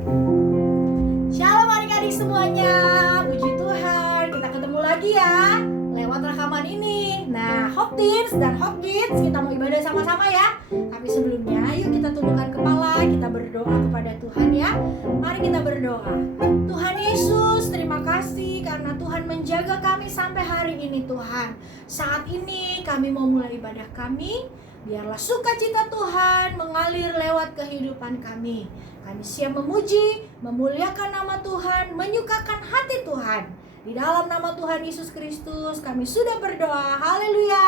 Shalom adik-adik semuanya, puji Tuhan, kita ketemu lagi ya lewat rekaman ini. Nah, Hope Teens dan Hope Kids, kita mau ibadah sama-sama ya. Tapi sebelumnya, yuk kita tundukkan kepala, kita berdoa kepada Tuhan ya. Mari kita berdoa. Tuhan Yesus, terima kasih karena Tuhan menjaga kami sampai hari ini Tuhan. Saat ini kami mau mulai ibadah kami. Biarlah sukacita Tuhan mengalir lewat kehidupan kami. Kami siap memuji, memuliakan nama Tuhan, menyukakan hati Tuhan. Di dalam nama Tuhan Yesus Kristus kami sudah berdoa. Haleluya.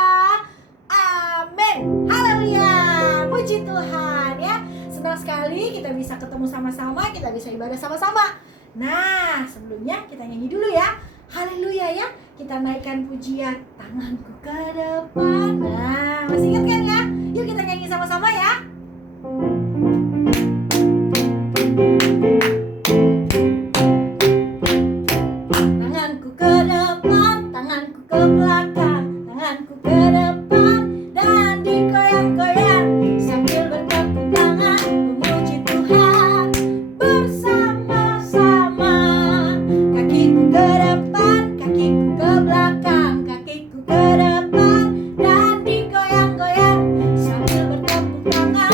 Amin. Haleluya. Puji Tuhan ya. Senang sekali kita bisa ketemu sama-sama, kita bisa ibadah sama-sama. Nah, sebelumnya kita nyanyi dulu ya. Haleluya ya. Kita naikkan pujian tanganku ke depan. Nah, masih ingat kan ya? Yuk kita nyanyi sama-sama ya. Tanganku ke depan, tanganku ke belakang, tanganku ke depan dan digoyang-goyang sambil bertepuk tangan memuji Tuhan bersama-sama. Kakiku ke depan, kakiku ke belakang, kakiku ke depan dan digoyang-goyang sambil bertepuk tangan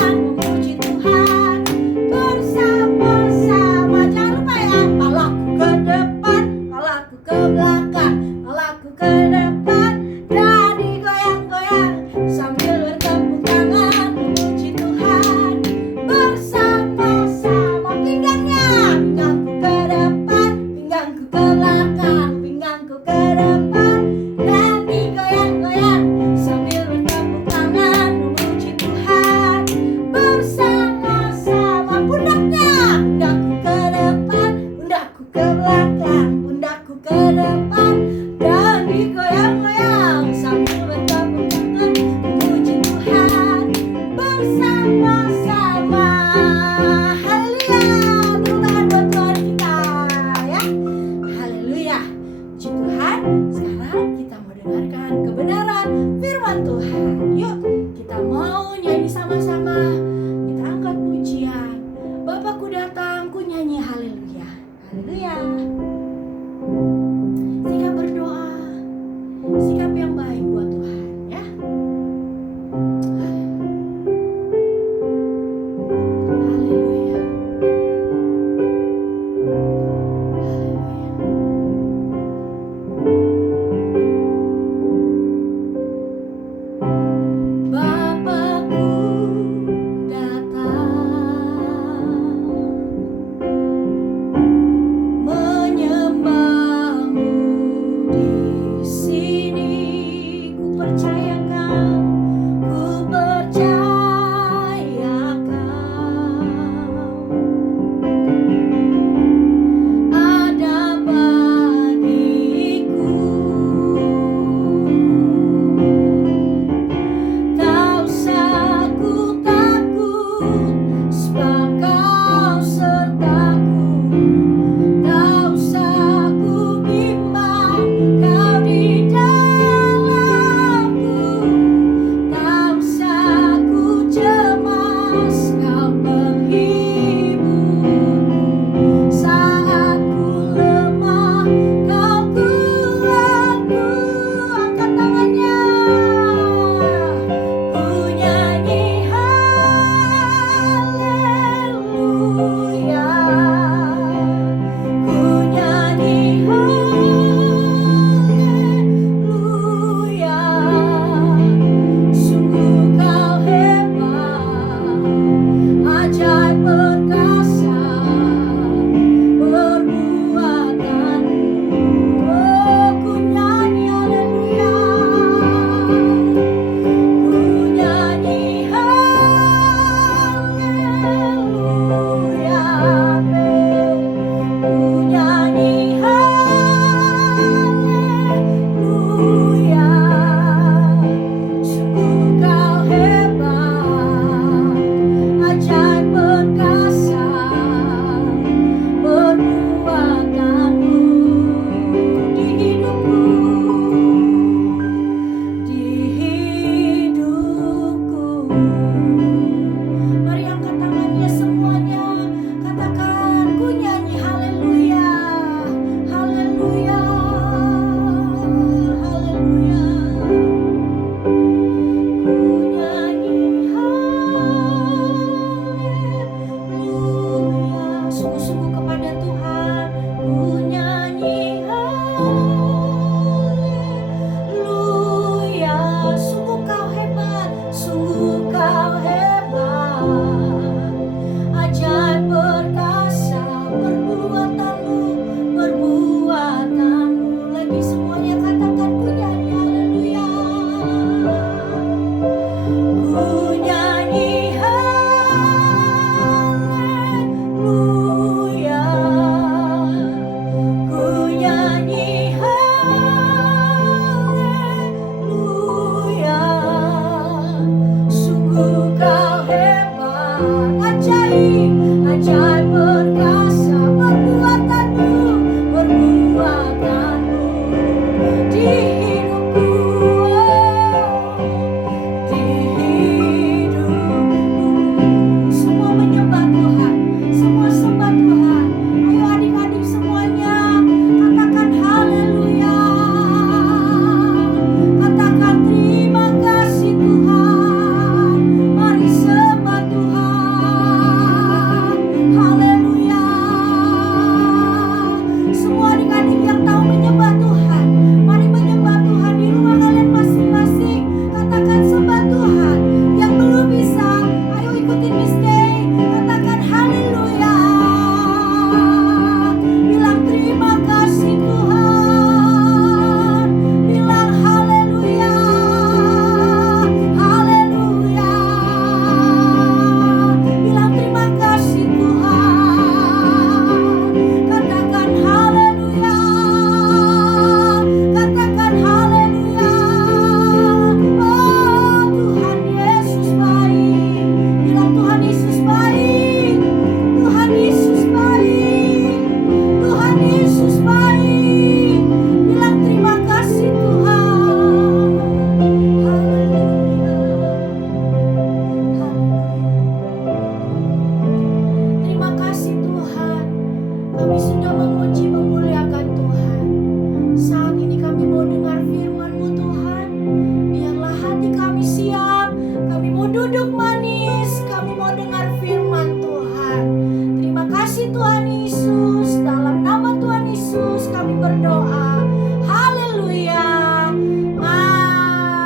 Tuhan Yesus, dalam nama Tuhan Yesus kami berdoa. Haleluya.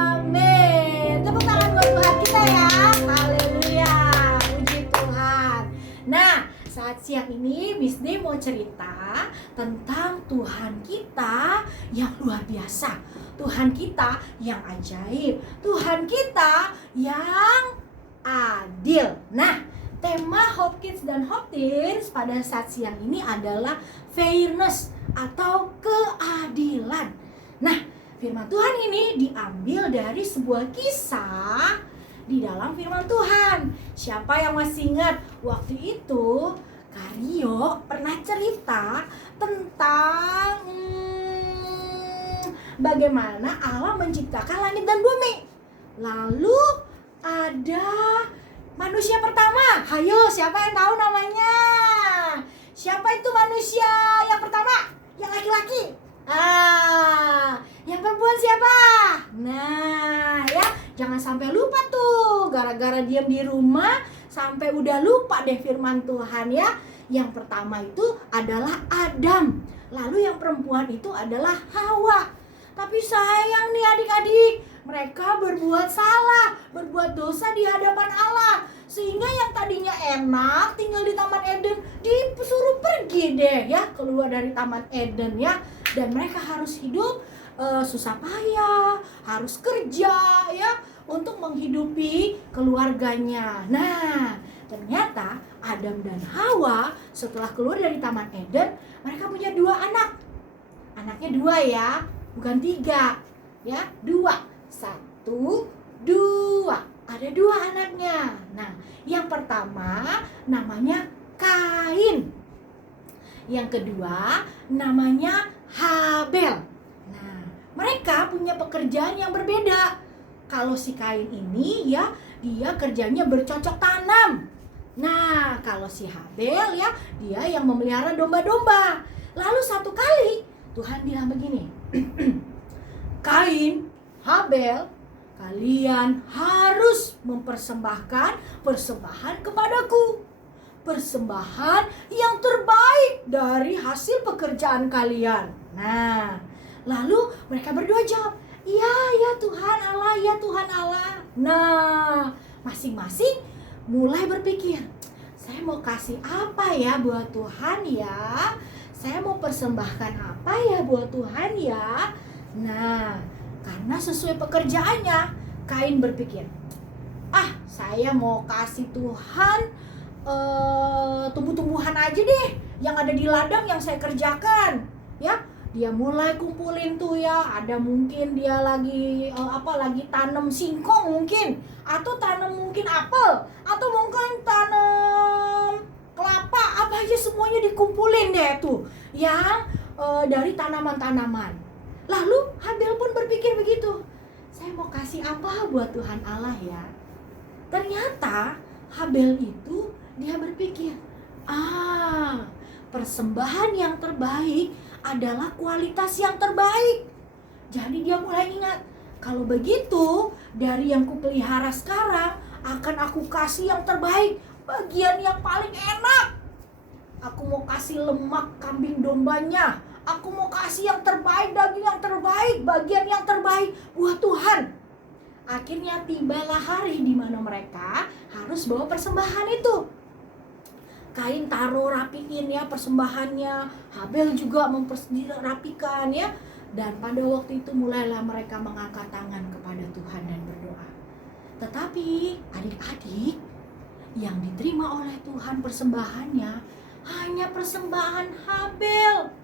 Amin. Tepuk tangan buat Tuhan kita ya. Haleluya. Puji Tuhan. Nah, saat siang ini Miss D mau cerita tentang Tuhan kita yang luar biasa, Tuhan kita yang ajaib, Tuhan kita yang adil. Nah, tema Hope Kids dan Hope Teens pada saat siang ini adalah fairness atau keadilan. Nah, firman Tuhan ini diambil dari sebuah kisah di dalam firman Tuhan. Siapa yang masih ingat waktu itu Karyo pernah cerita tentang bagaimana Allah menciptakan langit dan bumi. Lalu ada manusia pertama. Hayo, siapa yang tahu namanya? Siapa itu manusia yang pertama? Yang laki-laki? Yang perempuan siapa? Nah, ya, jangan sampai lupa tuh. Gara-gara diam di rumah sampai udah lupa deh firman Tuhan ya. Yang pertama itu adalah Adam. Lalu yang perempuan itu adalah Hawa. Tapi sayang nih adik-adik, mereka berbuat salah, berbuat dosa di hadapan Allah. Sehingga yang tadinya enak tinggal di Taman Eden disuruh pergi deh ya, keluar dari Taman Eden ya. Dan mereka harus hidup susah payah, harus kerja ya untuk menghidupi keluarganya. Nah, ternyata Adam dan Hawa setelah keluar dari Taman Eden, mereka punya 2 anak. Anaknya 2 ya, bukan 3 ya, 2. 1, 2. Ada 2 anaknya. Nah, yang pertama namanya Kain. Yang kedua namanya Habel. Nah, mereka punya pekerjaan yang berbeda. Kalau si Kain ini ya, dia kerjanya bercocok tanam. Nah, kalau si Habel ya, dia yang memelihara domba-domba. Lalu satu kali Tuhan bilang begini, Kain, Habel, kalian harus mempersembahkan persembahan kepadaku. Persembahan yang terbaik dari hasil pekerjaan kalian. Nah, lalu mereka berdua jawab, iya ya Tuhan Allah, ya Tuhan Allah. Nah, masing-masing mulai berpikir, saya mau kasih apa ya buat Tuhan ya? Saya mau persembahkan apa ya buat Tuhan ya? Nah, karena sesuai pekerjaannya, Kain berpikir, saya mau kasih Tuhan tumbuh-tumbuhan aja deh yang ada di ladang yang saya kerjakan ya. Dia mulai kumpulin tuh ya, ada mungkin dia lagi lagi tanam singkong mungkin, atau tanam mungkin apel, atau mungkin tanam kelapa, apa aja semuanya dikumpulin deh tuh yang dari tanaman-tanaman. Lalu Habel pun berpikir begitu, saya mau kasih apa buat Tuhan Allah ya. Ternyata Habel itu dia berpikir, persembahan yang terbaik adalah kualitas yang terbaik. Jadi dia mulai ingat, kalau begitu dari yang kupelihara sekarang akan aku kasih yang terbaik, bagian yang paling enak. Aku mau kasih lemak kambing dombanya, aku mau kasih yang terbaik, daging yang terbaik, bagian yang terbaik buat Tuhan. Akhirnya tibalah hari di mana mereka harus bawa persembahan itu. Kain taruh rapiin ya persembahannya, Habel juga rapikan ya. Dan pada waktu itu mulailah mereka mengangkat tangan kepada Tuhan dan berdoa. Tetapi adik-adik, yang diterima oleh Tuhan persembahannya hanya persembahan Habel.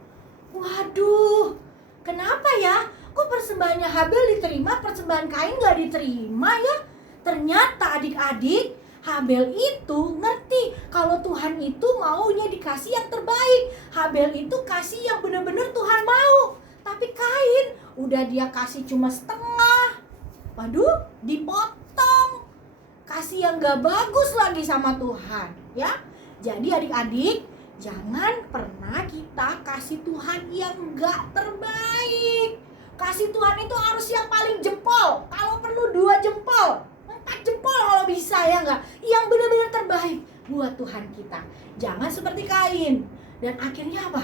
Waduh, kenapa ya? Kok persembahannya Habel diterima, persembahan Kain gak diterima ya? Ternyata adik-adik, Habel itu ngerti kalau Tuhan itu maunya dikasih yang terbaik. Habel itu kasih yang benar-benar Tuhan mau. Tapi Kain udah dia kasih cuma setengah. Waduh, dipotong. Kasih yang gak bagus lagi sama Tuhan ya. Jadi adik-adik, jangan pernah kita kasih Tuhan yang gak terbaik. Kasih Tuhan itu harus yang paling jempol. Kalau perlu 2 jempol, 4 jempol kalau bisa ya enggak, yang benar-benar terbaik buat Tuhan kita. Jangan seperti Kain Dan akhirnya apa?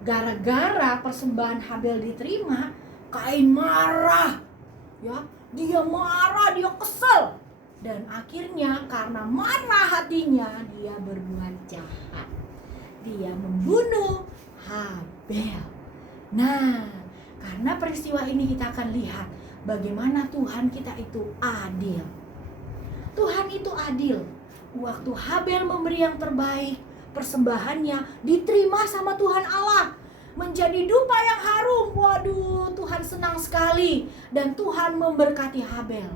Gara-gara persembahan Habel diterima, Kain marah. Ya, dia marah, dia kesel. Dan akhirnya karena marah hatinya, dia berbuat jahat. Dia membunuh Habel. Nah, karena peristiwa ini kita akan lihat bagaimana Tuhan kita itu adil. Tuhan itu adil. Waktu Habel memberi yang terbaik, persembahannya diterima sama Tuhan Allah, menjadi dupa yang harum. Waduh, Tuhan senang sekali dan Tuhan memberkati Habel.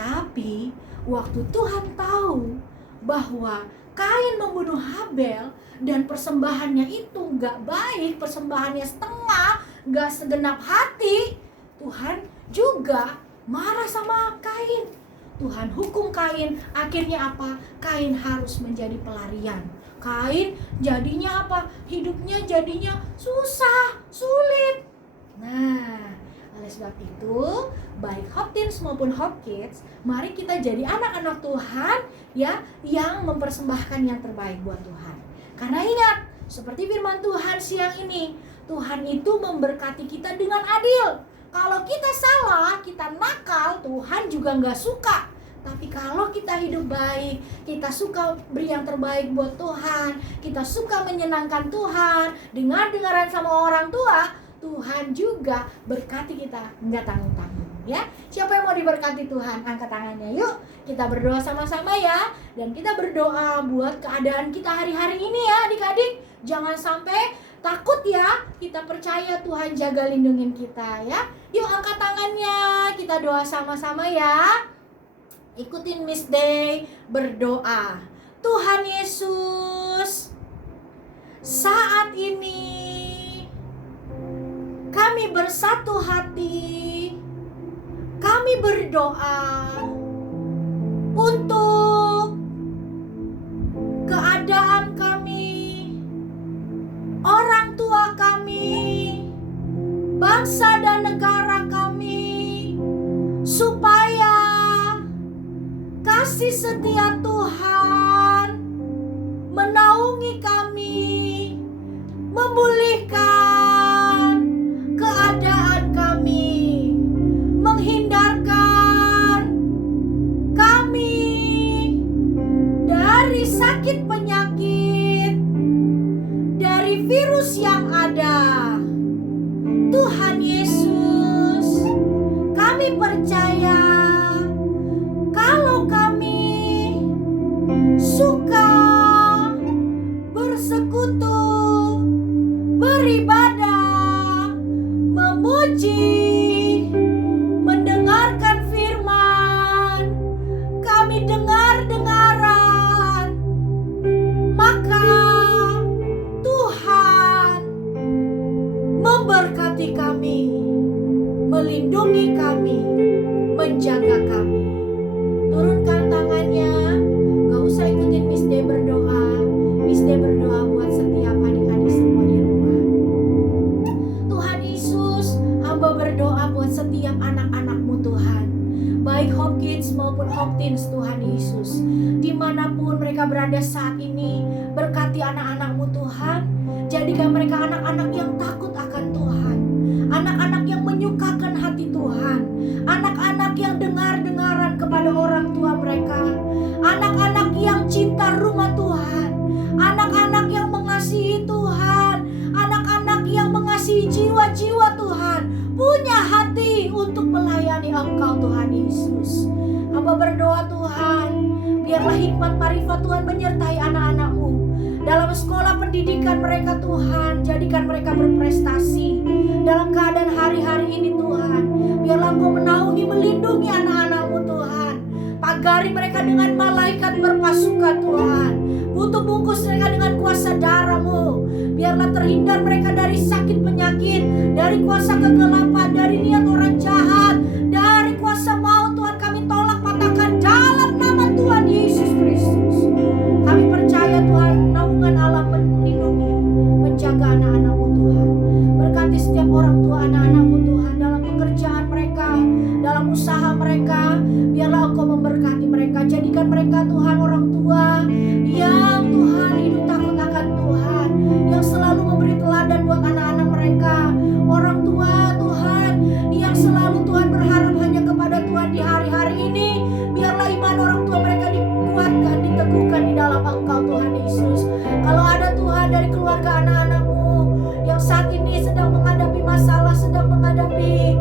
Tapi waktu Tuhan tahu bahwa Kain membunuh Habel dan persembahannya itu gak baik, persembahannya setengah, gak segenap hati, Tuhan juga marah sama Kain. Tuhan hukum Kain. Akhirnya apa? Kain harus menjadi pelarian. Kain jadinya apa? Hidupnya jadinya susah, sulit. Nah, oleh sebab itu, baik Hope Teens maupun Hope Kids, mari kita jadi anak-anak Tuhan ya, yang mempersembahkan yang terbaik buat Tuhan. Karena ingat, seperti firman Tuhan siang ini, Tuhan itu memberkati kita dengan adil. Kalau kita salah, kita nakal, Tuhan juga gak suka. Tapi kalau kita hidup baik, kita suka beri yang terbaik buat Tuhan, kita suka menyenangkan Tuhan, dengar-dengaran sama orang tua, Tuhan juga berkati kita, nggak tanggung-tanggung ya. Siapa yang mau diberkati Tuhan? Angkat tangannya yuk. Kita berdoa sama-sama ya. Dan kita berdoa buat keadaan kita hari-hari ini ya adik-adik. Jangan sampai takut ya. Kita percaya Tuhan jaga lindungin kita ya. Yuk angkat tangannya. Kita doa sama-sama ya. Ikutin Miss Day berdoa. Tuhan Yesus, saat ini kami bersatu hati, kami berdoa untuk keadaan kami, orang tua kami, bangsa dan negara kami, supaya kasih setia Tuhan menaungi kami, memulihkan keadaan kami, menghindarkan kami dari sakit penyakit, dari virus yang ada. Tuhan Yesus, kami percaya kalau kami suka bersekutu, beribadah, memuji, mendengarkan firman, kami dengar-dengaran, maka Tuhan memberkati kami, melindungi kami, menjaga kami. Turunkan tangannya, gak usah ikutin Miss Day berdoa. Miss Day berdoa buat setiap adik-adik semua di rumah. Tuhan Yesus, hamba berdoa buat setiap anak-anak-Mu Tuhan, baik Hope Kids maupun Hope Teens. Tuhan Yesus, dimanapun mereka berada saat ini, berkati anak-anak-Mu Tuhan. Jadikan mereka anak-anak yang takut akan Tuhan, anak-anak yang menyukakan hati Tuhan, anak-anak yang dengar-dengaran kepada orang tua mereka, anak-anak yang cinta rumah Tuhan, anak-anak yang mengasihi Tuhan, anak-anak yang mengasihi jiwa-jiwa Tuhan, punya hati untuk melayani Engkau Tuhan Yesus. Hamba berdoa Tuhan, biarlah hikmat marifat Tuhan menyertai anak-anak-Mu dalam sekolah pendidikan mereka Tuhan. Jadikan mereka berprestasi dalam keadaan hari-hari ini Tuhan. Biarlah Engkau menaungi, melindungi anak-anak-Mu Tuhan. Pagari mereka dengan malaikat berpasukan Tuhan. Tutup bungkus mereka dengan kuasa darah-Mu. Biarlah terhindar mereka dari sakit penyakit, dari kuasa kegelapan, dari niat orang jahat, dari kuasa maut Tuhan. Kami tolak patahkan dalam nama Tuhan Yesus Kristus. Kami percaya Tuhan, naungan Allah melindungi, menjaga anak-anak-Mu Tuhan. Berkati setiap orang tua anak-anak-Mu Tuhan dalam pekerjaan mereka, dalam usaha mereka. Biarlah Engkau memberkati mereka. Jadikan mereka Tuhan orang tua yang Tuhan hidup takut akan Tuhan, yang sedang menghadapi